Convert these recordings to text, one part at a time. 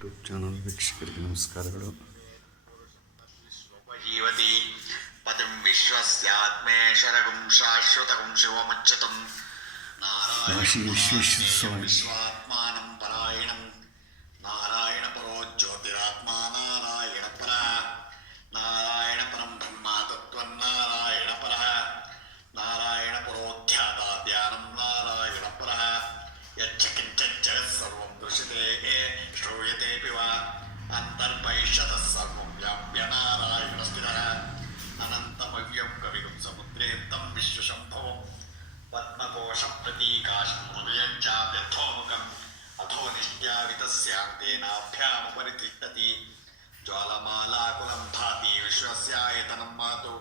YouTube channel ವೀಕ್ಷಕರಿಗೆ ನಮಸ್ಕಾರಗಳು ಜೀವತಿ ಪತಿಂ ವಿಶ್ವಸ್ಯಾತ್ಮೇಶರಗುಂ ಶಾಶ್ವತಗುಂ ಶಿವಮುಚ್ಚತಂ ನಾರಾಯಣ ವಿಶ್ವೇಶ್ವರ सप्ततीकाशमुदयञ्चाभ्यथोमुखम् अथो निष्यावितस्याङ्गेनाभ्यामुपरि तिष्ठति ज्वालमालाकुलं भाति विश्वस्यायतनं मातु।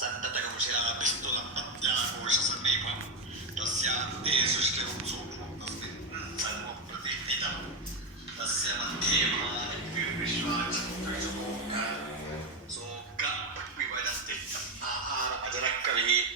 सन्ततकं शिलाभिस्तुलं पत्याकोशसन्निपं तस्यान्ते सुश्लिवं सूक्ष्मं तस्मिन् सर्वं प्रतिष्ठितं तस्य मध्ये भवान् विश्वाचन्द्रशोक शोक विभजस्तिष्ठम् आहारभजनकविः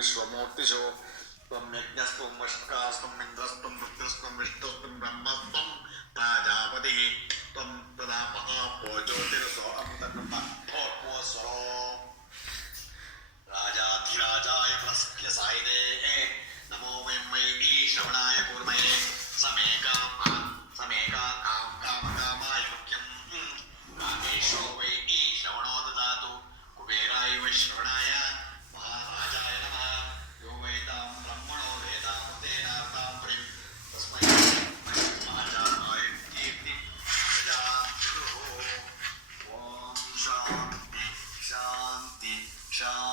गायां विश्वमूर्तिषु त्वं यज्ञस्त्वं वषट्कास्त्वम् इन्द्रस्त्वं रुद्रस्त्वं विष्णुस्त्वं ब्रह्मस्त्वं प्राजापतिः त्वं तदा महापो ज्योतिरसो भोर्मोऽस्वरो राजाधिराजाय प्रसक्य सायिने नमो वयं वै श्रवणाय कूर्मये समे कामा समे कां कामकामाय मुख्यं कामेशो वै श्रवणो ददातु कुबेराय वै श्रवणाय John.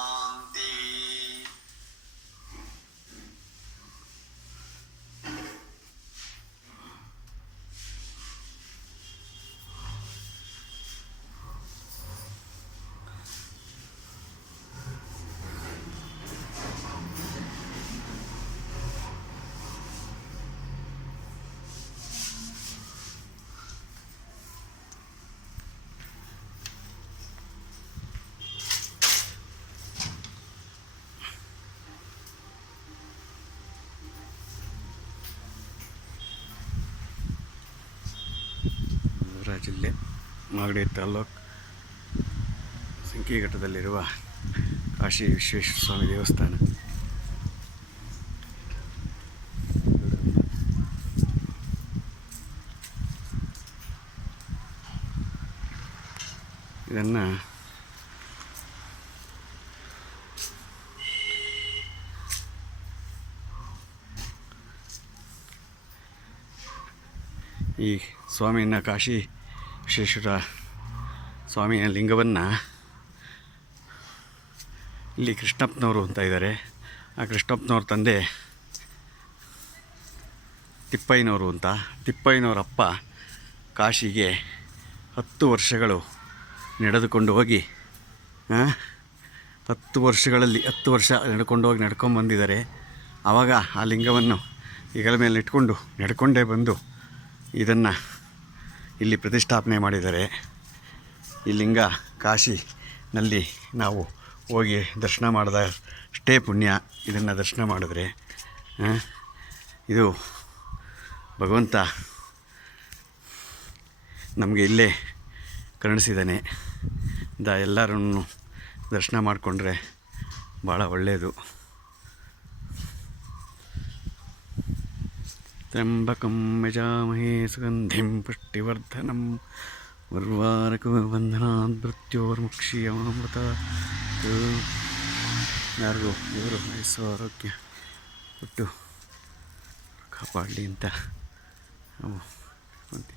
ಜಿಲ್ಲೆ ಮಾಗಡಿ ತಾಲ್ಲೂಕು ಸಂಕಿಘಟ್ಟದಲ್ಲಿರುವ ಕಾಶಿ ವಿಶ್ವೇಶ್ವರ ಸ್ವಾಮಿ ದೇವಸ್ಥಾನ. ಇದನ್ನು ಈ ಸ್ವಾಮಿಯನ್ನು ಕಾಶಿ ವಿಶ್ವೇಶ್ವರ ಸ್ವಾಮಿಯ ಲಿಂಗವನ್ನು ಇಲ್ಲಿ ಕೃಷ್ಣಪ್ಪನವರು ಅಂತ ಇದ್ದಾರೆ. ಆ ಕೃಷ್ಣಪ್ಪನವ್ರ ತಂದೆ ತಿಪ್ಪಯ್ಯನವರು ಅಂತ. ತಿಪ್ಪಯ್ಯನವರ ಅಪ್ಪ ಕಾಶಿಗೆ ಹತ್ತು ವರ್ಷಗಳು ನಡೆದುಕೊಂಡು ಹೋಗಿ ಹತ್ತು ವರ್ಷಗಳಲ್ಲಿ ಹತ್ತು ವರ್ಷ ನಡ್ಕೊಂಡು ಹೋಗಿ ನಡ್ಕೊಂಡು ಬಂದಿದ್ದಾರೆ. ಆವಾಗ ಆ ಲಿಂಗವನ್ನು ಹೆಗಲ ಮೇಲೆ ಇಟ್ಕೊಂಡು ನಡ್ಕೊಂಡೇ ಬಂದು ಇದನ್ನು ಇಲ್ಲಿ ಪ್ರತಿಷ್ಠಾಪನೆ ಮಾಡಿದ್ದಾರೆ ಈ ಲಿಂಗ ಕಾಶಿನಲ್ಲಿ ನಾವು ಹೋಗಿ ದರ್ಶನ ಮಾಡಿದ ಅಷ್ಟೇ ಪುಣ್ಯ. ಇದನ್ನು ದರ್ಶನ ಮಾಡಿದ್ರೆ ಇದು ಭಗವಂತ ನಮಗೆ ಇಲ್ಲೇ ಕರುಣಿಸಿದ್ದಾನೆ. ದ ಎಲ್ಲರನ್ನು ದರ್ಶನ ಮಾಡಿಕೊಂಡ್ರೆ ಭಾಳ ಒಳ್ಳೆಯದು त्र्यम्बकं यजामहे सुगन्धिं पुष्टिवर्धनं वर्वारकुबन्धनात् मृत्योर्मुक्षीयमामृता ಯಾರಿಗೂ ಇವರು ವಯಸ್ಸು ಆರೋಗ್ಯ ಬಿಟ್ಟು ಕಾಪಾಡಲಿ ಅಂತ ನಾವು ಅಂತೀವಿ